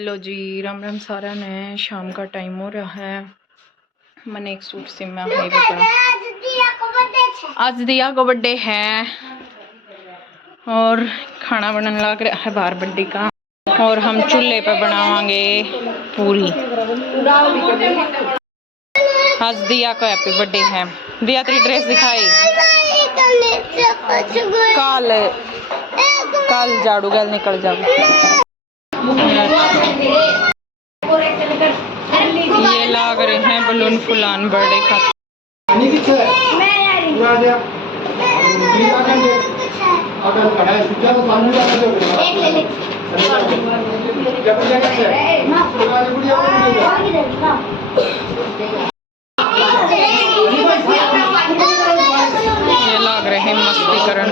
Hello जी, राम राम सारा ने। शाम का टाइम हो रहा है। मैंने एक सूट सिमा है आज दिया को बर्थडे है और खाना बनने लग रहा है बाहर बर्थडे का। और हम चूल्हे पर बनावांगे पूरी। आज दिया को हैप्पी बर्थडे है। दिया तेरी ड्रेस दिखाई काल झाड़ू गल निकल जाओ। ये लाग रहे हैं बलून फुलान बर्थडे का। ये लाग रहे हैं मस्तीकरण।